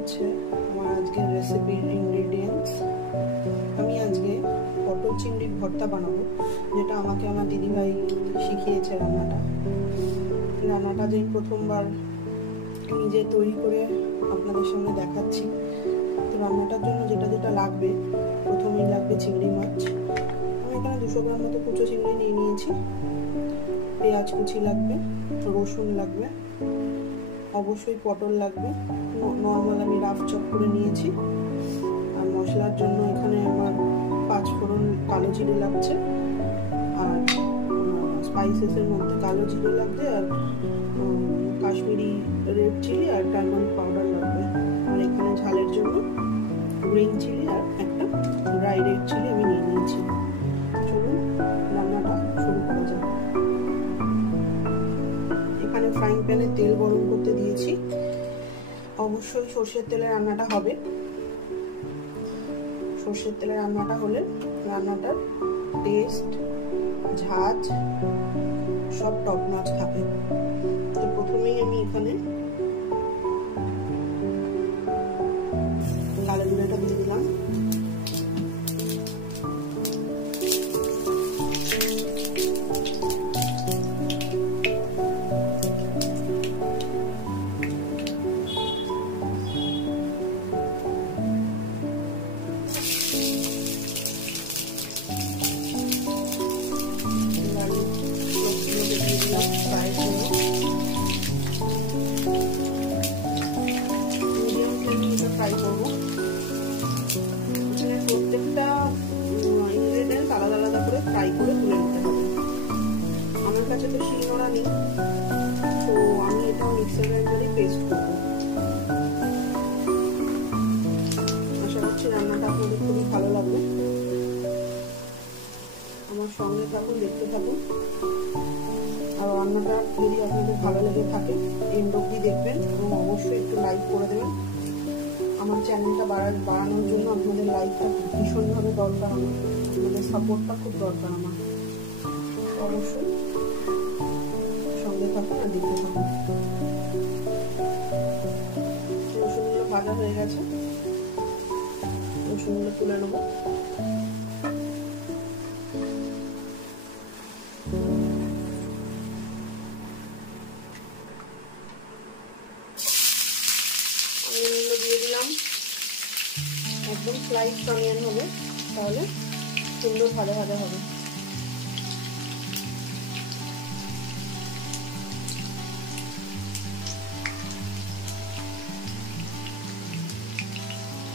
হচ্ছে আমার আজকের রেসিপির ইনগ্রেডিয়েন্টস। আমি আজকে পটল চিংড়ির ভর্তা বানাবো, যেটা আমাকে আমার দিদিভাই শিখিয়েছে। রান্নাটা যে প্রথমবার নিজে তৈরি করে আপনাদের সামনে দেখাচ্ছি। তো রান্নাটার জন্য যেটা যেটা লাগবে, প্রথমেই লাগবে চিংড়ি মাছ। আমি এখানে 200 গ্রাম মতো কুচো চিংড়ি নিয়ে নিয়েছি। পেঁয়াজ কুচি লাগবে, রসুন লাগবে, অবশ্যই পটল লাগবে। নর্মাল আমি রাফ চপ করে নিয়েছি। আর মশলার জন্য এখানে আমার 5 ফোড়ন কালো জিরে লাগছে, আর স্পাইসেসের মধ্যে কালো জিরে লাগবে, আর কাশ্মীরি রেড চিলি আর টারমারিক পাউডার লাগবে। আর এখানে ঝালের জন্য গ্রিন চিলি আর একটা ড্রাই রেড চিলি আমি নিয়ে নিয়েছি। চলুন রান্নাটা শুরু করা যাক। এখানে ফ্রাইং প্যানে তেল গরম করতে দিয়েছি। অবশ্যই সর্ষের তেলে রান্নাটা হবে। সর্ষের তেলে রান্নাটা হলে রান্নাটার টেস্ট, ঝাঁজ সব টপ নচ থাকে। তো প্রথমেই আমি এখানে কালো জিরাটা দিয়ে দিলাম। ফ্রাই করবো। এখানে প্রত্যেকটা ইনগ্রেডিয়েন্টস আলাদা আলাদা করে ফ্রাই করে তুলে নিতে হবে। আমার কাছে তো শিলনোড়া নেই, তো আমি এটা মিক্সার গ্রাইন্ডারে পেস্ট করবো। আশা করছি রান্নাটা আপনাদের খুবই ভালো লাগবে। আমার সঙ্গে থাকুন, দেখতে থাকুন। আর রান্নাটা যদি আপনাদের ভালো লেগে থাকে এন্ড অবধি দেখবেন, এবং অবশ্যই একটু লাইক করে দেবেন। আমার চ্যানেলটা বাড়ানোর জন্য আপনাদের লাইকটা ভীষণভাবে দরকার। আমার আপনাদের সাপোর্টটা খুব দরকার আমার। অবশ্যই সঙ্গে থাকুন আর দেখতে থাকুন। রসুনগুলো ভাজা হয়ে গেছে, রসুনগুলো তুলে নেব। অনিয়নগুলো দিয়ে দিলাম। একদম স্লাইস অনিয়ন হবে, তাহলে সুন্দর ভাজা ভাজা হবে।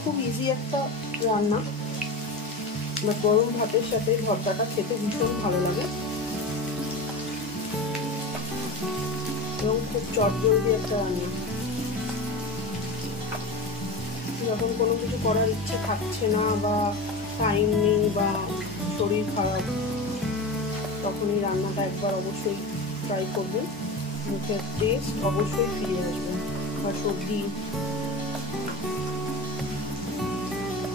খুব ইজি একটা রান্না, বা গরম ভাতের সাথে ভর্তাটা খেতে ভীষণ ভালো লাগে, এবং খুব চটজলদি একটা রান্না। যখন কোনো কিছু করার ইচ্ছে থাকছে না, বা টাইম নেই, বা শরীর খারাপ, তখন এই রান্নাটা একবার অবশ্যই ট্রাই করবেন। মুখের টেস্ট অবশ্যই ফিরে আসবে। বা সবজি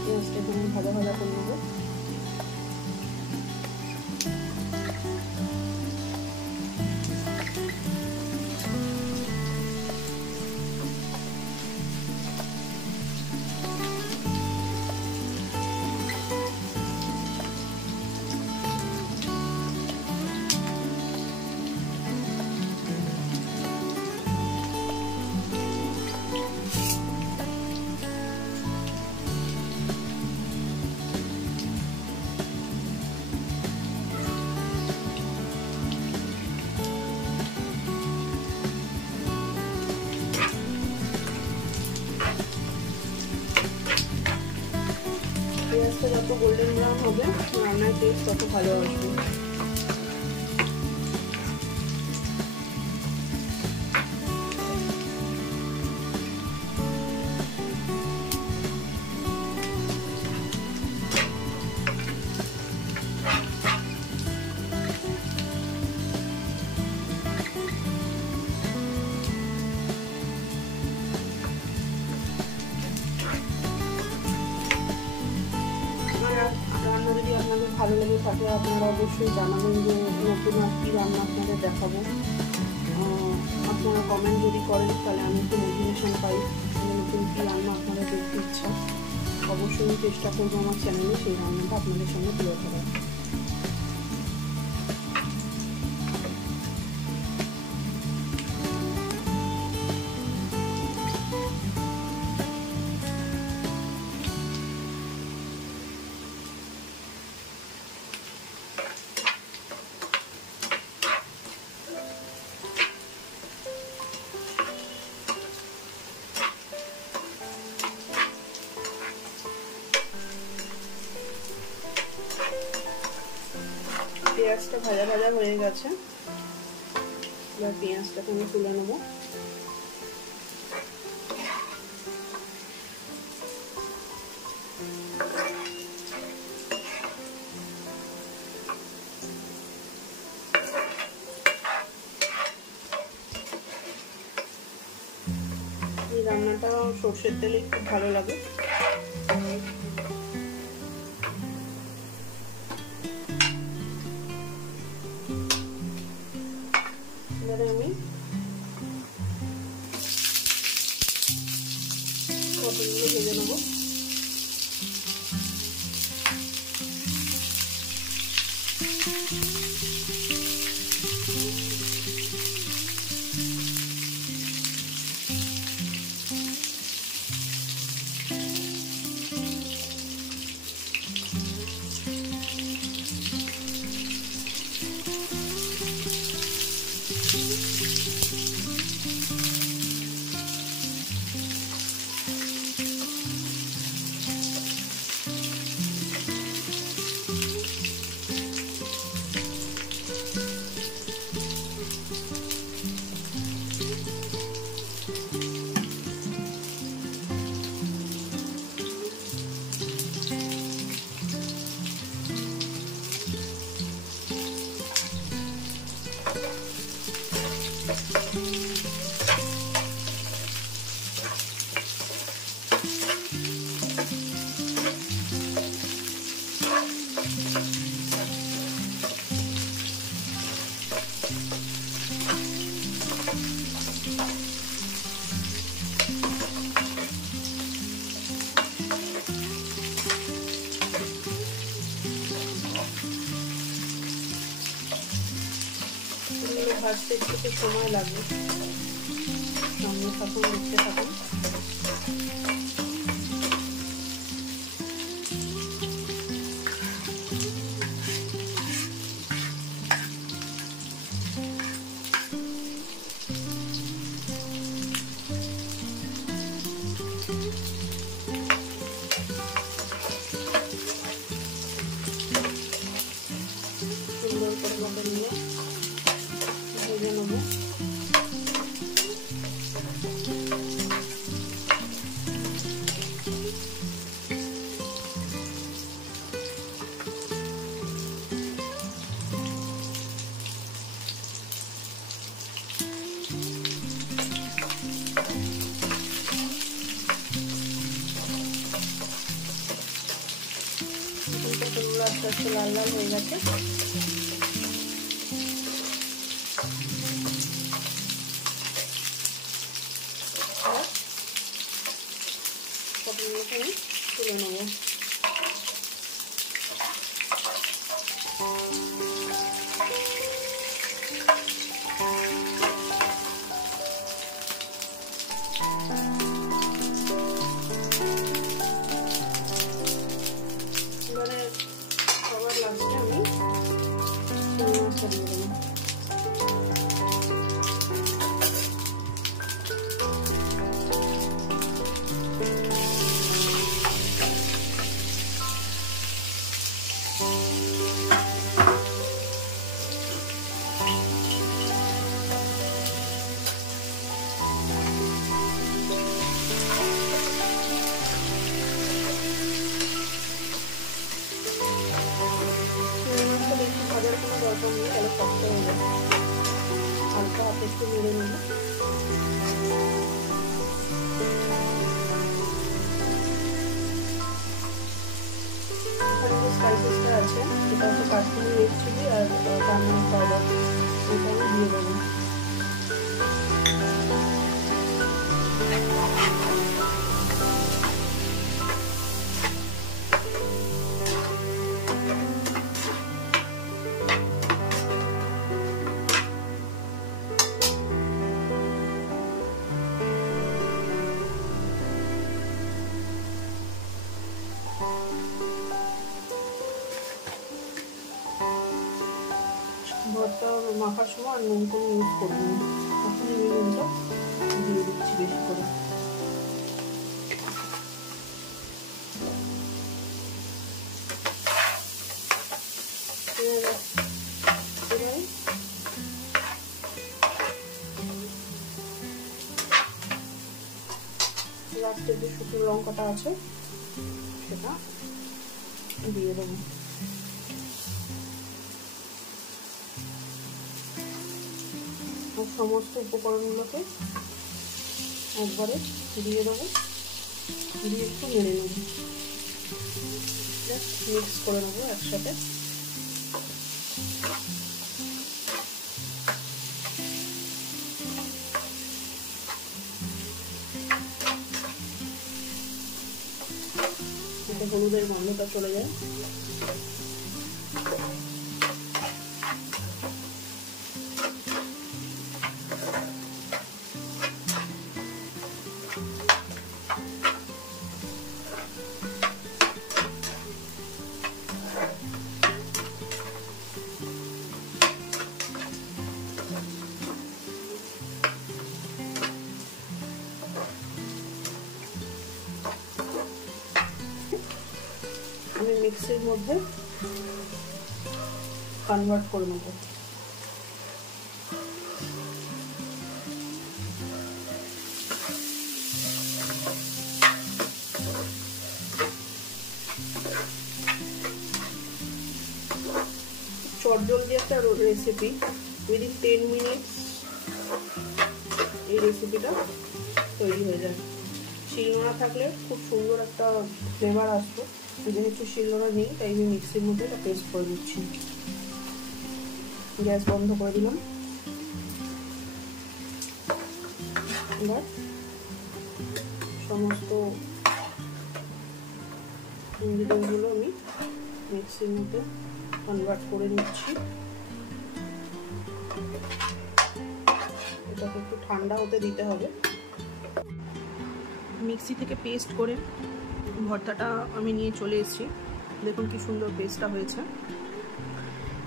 পেঁয়াজটা এখানে ভাজা ভাজা করে নেবো। পেঁয়াজটা যত গোল্ডেন ব্রাউন হবে, রান্নার টেস্ট তত ভালো আসবে। রান্না যদি আপনাদের ভালো লেগে থাকে, আপনারা অবশ্যই জানাবেন যে নতুন আর কি রান্না আপনাদের দেখাবো। আপনারা কমেন্ট যদি করেন তাহলে আমি একটু মোটিভেশন পাই, নতুন কী রান্না আপনাদের দেখতে ইচ্ছা। অবশ্যই আমি চেষ্টা করবো আমার চ্যানেলে সেই রান্নাটা আপনাদের সঙ্গে তুলে ধরার। পেঁয়াজটা ভাজা ভাজা হয়ে গেছে, এবার পেঁয়াজটাকে আমি তুলে নেবো। এই রান্নাটা সর্ষের তেলে খুব ভালো লাগে। এবারে আমি পটলগুলো ভেজে নেবো। ভাজতে একটু সময় লাগবে, সঙ্গে থাকুন, দেখতে থাকুন। সুন্দর করে মতো নিয়ে ভেজে নেবো। পটলগুলো আস্তে আস্তে লাল লাল হয়ে গেছে। পটলগুলোকে আমি তুলে নেবো। এবারে সবার লাস্টে আমি মাছটা দিয়ে দেবো। ভাজার কোনো দরকার নেই, তাহলে শক্ত হয়ে যাবে। হালকা হাতে একটু নেড়ে নেব। এখানে যে স্পাইসেসটা আছে সেটা হচ্ছে কাশ্মীরি রেড চিলি আর টার্মারিক পাউডার, এটা আমি দিয়ে দেবো। মাখার সময় আর নুন কোনো ইউজ করবো না। এখন আমি নুনটা দিয়ে দিচ্ছি বেশি করে। লাস্টে যে শুকনো লঙ্কাটা আছে সেটা দিয়ে দেবো। আর সমস্ত উপকরণগুলোকে একবারে দিয়ে দেবো, দিয়ে একটু নেড়ে নেবো, মিক্স করে নেবো একসাথে। হলুদের গন্ধটা চলে যায়। আমি মিক্সির মধ্যে কনভার্ট করে নেব। চটজলদি একটা রেসিপি, উইদিন 10 মিনিটস এই রেসিপিটা তৈরি হয়ে যায়। শিলনোড়া থাকলে খুব সুন্দর একটা ফ্লেভার আসতো, যেহেতু শিলনোড়া নেই তাই আমি মিক্সির মধ্যে এটা পেস্ট করে দিচ্ছি। গ্যাস বন্ধ করে দিলাম। এবার সমস্ত ইনগ্রিডিয়েন্টগুলো আমি মিক্সির মধ্যে কনভার্ট করে নিচ্ছি। এটাকে একটু ঠান্ডা হতে দিতে হবে। মিক্সি থেকে পেস্ট করে ভর্তাটা আমি নিয়ে চলে এসেছি। দেখুন কি সুন্দর পেস্টটা হয়েছে।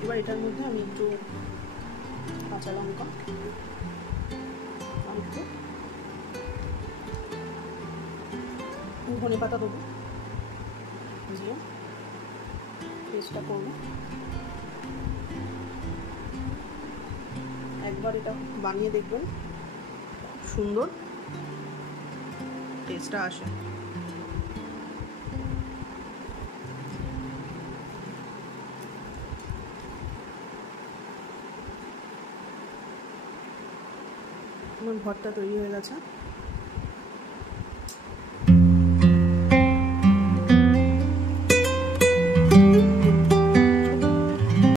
এবার এটার মধ্যে আমি একটু কাঁচা লঙ্কা আর একটু ধনে পাতা দেবো, দিয়ে পেস্টটা করবো। একবার এটা বানিয়ে দেখবেন, খুব সুন্দর টেস্টটা আসে। আমার ভর্তা তৈরি হয়ে গেছে।